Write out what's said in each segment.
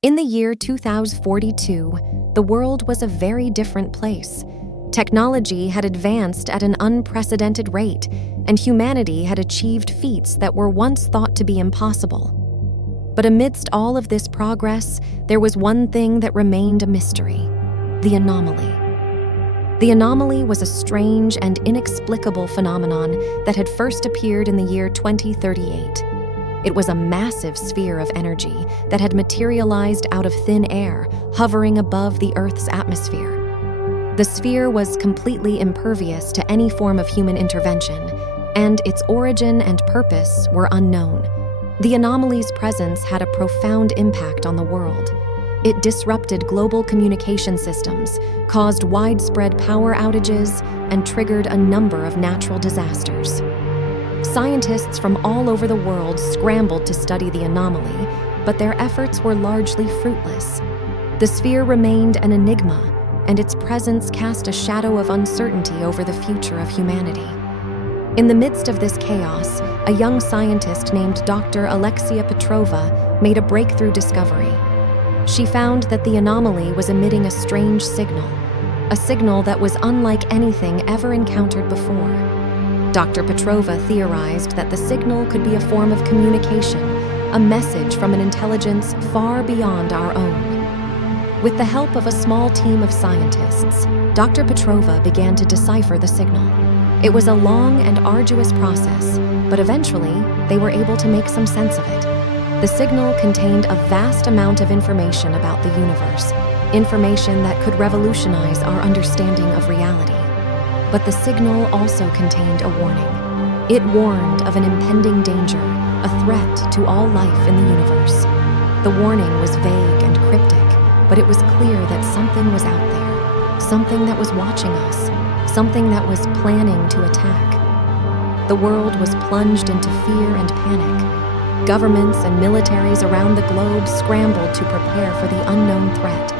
In the year 2042, the world was a very different place. Technology had advanced at an unprecedented rate, and humanity had achieved feats that were once thought to be impossible. But amidst all of this progress, there was one thing that remained a mystery: the anomaly. The anomaly was a strange and inexplicable phenomenon that had first appeared in the year 2038. It was a massive sphere of energy that had materialized out of thin air, hovering above the Earth's atmosphere. The sphere was completely impervious to any form of human intervention, and its origin and purpose were unknown. The anomaly's presence had a profound impact on the world. It disrupted global communication systems, caused widespread power outages, and triggered a number of natural disasters. Scientists from all over the world scrambled to study the anomaly, but their efforts were largely fruitless. The sphere remained an enigma, and its presence cast a shadow of uncertainty over the future of humanity. In the midst of this chaos, a young scientist named Dr. Alexia Petrova made a breakthrough discovery. She found that the anomaly was emitting a strange signal, a signal that was unlike anything ever encountered before. Dr. Petrova theorized that the signal could be a form of communication, a message from an intelligence far beyond our own. With the help of a small team of scientists, Dr. Petrova began to decipher the signal. It was a long and arduous process, but eventually they were able to make some sense of it. The signal contained a vast amount of information about the universe, information that could revolutionize our understanding of reality. But the signal also contained a warning. It warned of an impending danger, a threat to all life in the universe. The warning was vague and cryptic, but it was clear that something was out there, something that was watching us, something that was planning to attack. The world was plunged into fear and panic. Governments and militaries around the globe scrambled to prepare for the unknown threat,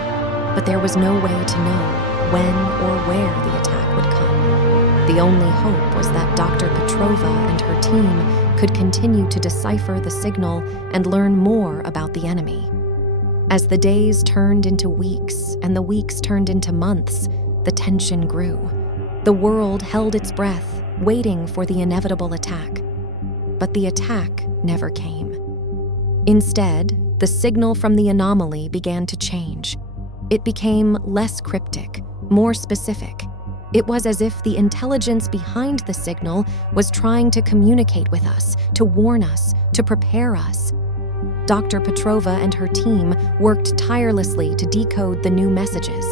but there was no way to know when or where the attack would come. The only hope was that Dr. Petrova and her team could continue to decipher the signal and learn more about the enemy. As the days turned into weeks and the weeks turned into months, the tension grew. The world held its breath, waiting for the inevitable attack. But the attack never came. Instead, the signal from the anomaly began to change. It became less cryptic, more specific. It was as if the intelligence behind the signal was trying to communicate with us, to warn us, to prepare us. Dr. Petrova and her team worked tirelessly to decode the new messages.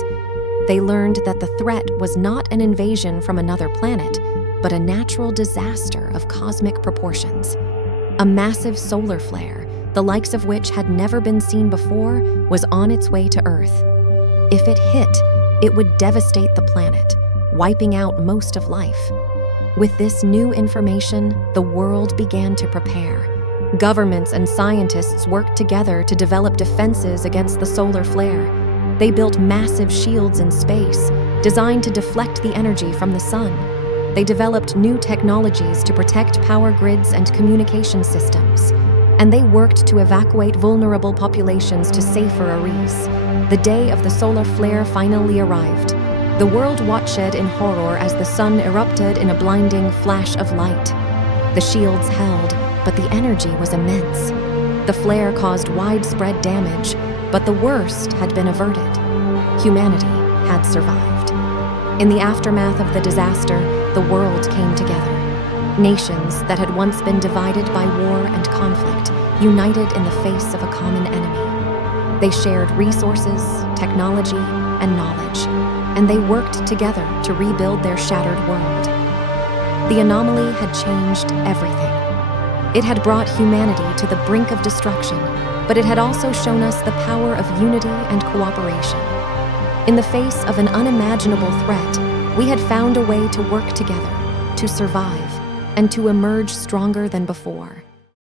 They learned that the threat was not an invasion from another planet, but a natural disaster of cosmic proportions. A massive solar flare, the likes of which had never been seen before, was on its way to Earth. If it hit, it would devastate the planet, wiping out most of life. With this new information, the world began to prepare. Governments and scientists worked together to develop defenses against the solar flare. They built massive shields in space, designed to deflect the energy from the sun. They developed new technologies to protect power grids and communication systems. And they worked to evacuate vulnerable populations to safer areas. The day of the solar flare finally arrived. The world watched in horror as the sun erupted in a blinding flash of light. The shields held, but the energy was immense. The flare caused widespread damage, but the worst had been averted. Humanity had survived. In the aftermath of the disaster, the world came together. Nations that had once been divided by war and conflict united in the face of a common enemy. They shared resources, technology, and knowledge, and they worked together to rebuild their shattered world. The anomaly had changed everything. It had brought humanity to the brink of destruction, but it had also shown us the power of unity and cooperation. In the face of an unimaginable threat, we had found a way to work together, to survive, and to emerge stronger than before.